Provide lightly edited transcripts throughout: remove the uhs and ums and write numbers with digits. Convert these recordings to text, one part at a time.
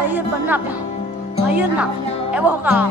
air penat. Air nak. Ebo ka.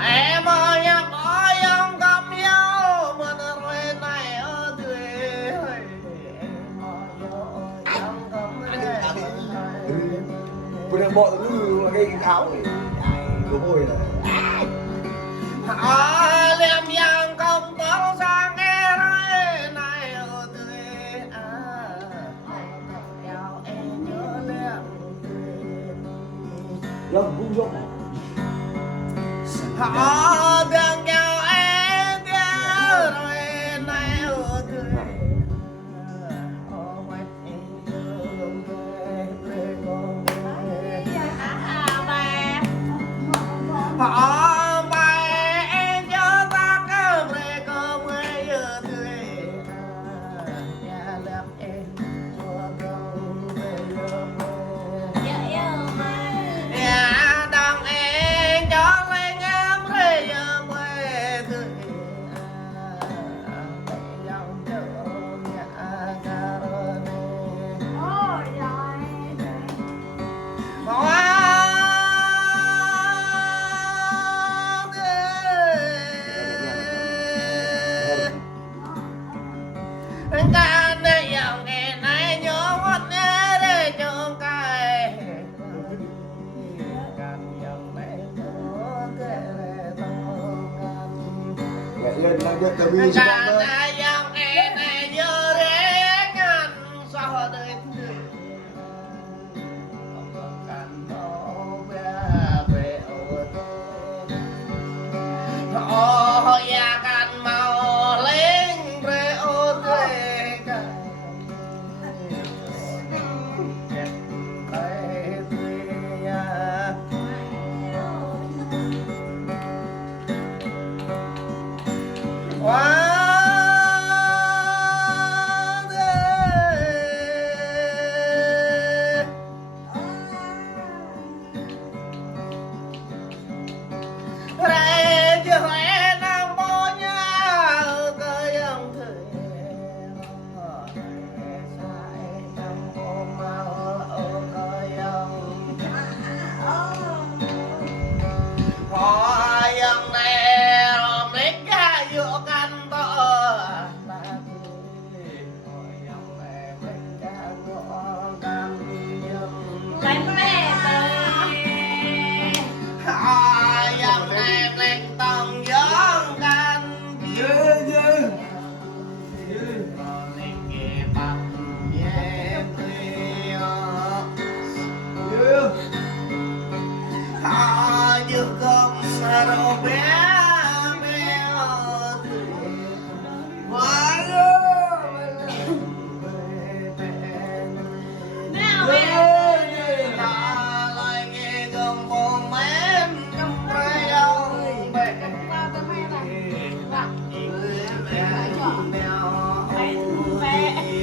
em ơi em ơi em gặp nhau mà nơi này ở dưới em ơi em gặp Vừa đang bộ nó là cái áo này đồ môi này liêm giang công tóc sang nghe nơi này ở dưới em nhớ liêm Lâm cũng giống đường nhau em nhớ rồi này ở dưới bài cho ta cơ về cơ mới giờ tươi nhà đẹp em cho đâu về giờ nhà đằng em cho lên em về giờ mới tươi dòng chờ nhà ca rồi ca này dòng nghe này nhớ mất nhớ để cho cái can dòng này nhớ để Vậy lên là nhất cái bi ca này dòng nghe này nhớ để ngăn sao đời can đó về ô ya can mau lên về ô tươi cả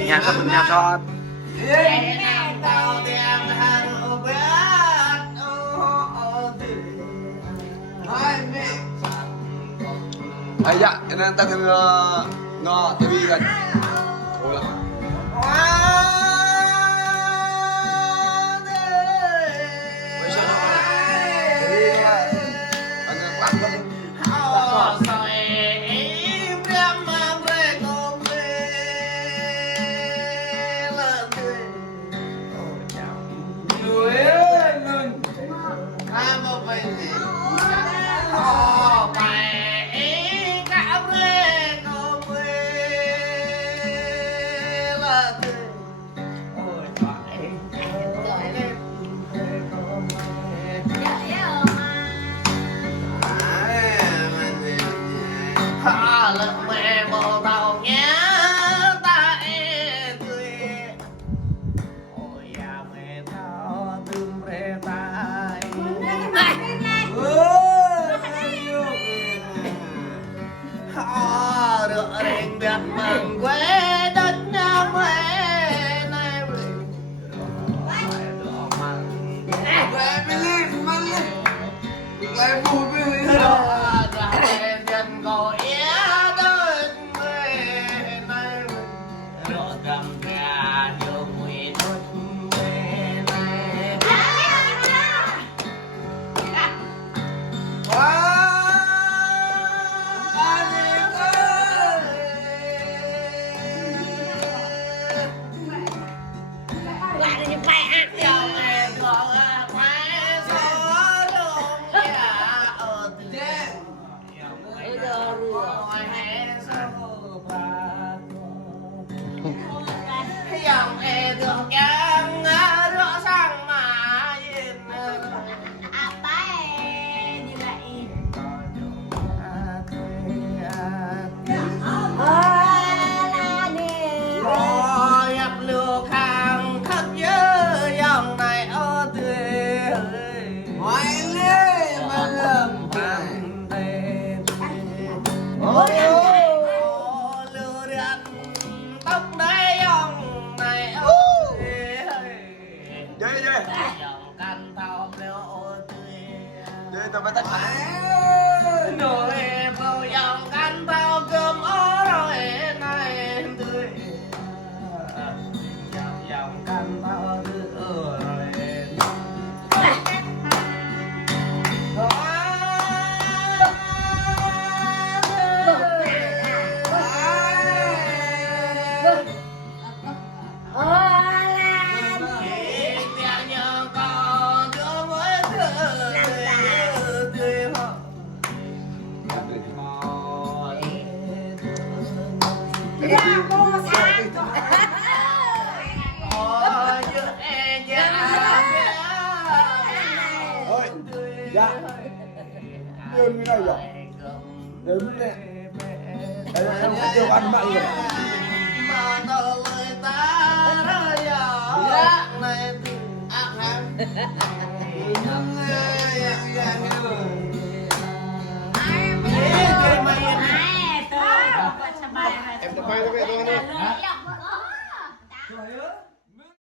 nhà con mình nhà con ai dạ nên ta thường ngọ tới bi gần ôi là bây giờ nó anh đang lắc con Quay vui với Nhân có ý đơn về này Lộ cầm ra nhiều mùi tốt về này Lại là những bài hát Dòng em có phải gió đông nhà ở từ Bây giờ rồi hãy sâu bà Dòng em được em rõ sang mà nhìn à bài như vậy là nè Có nhập lưu hàng khắc nhớ dòng này ô tươi Hỏi lê mà làm Bằng tê Ôi Ô lưu điện tóc đấy dòng này ô tươi Chơi chơi Dòng căn thao lưu ô tươi Chơi tao bắt tắt Nồi vào dòng căn thao cơm ó rồi này tươi Dòng căn thao tươi rồi Ôi Dạ Đêm cái này rồi Đêm nè Đây là em yêu ăn mặn rồi Mà tao lời ta ra dạ này ác hẳn Em đã quay cái vậy thôi đi Hả?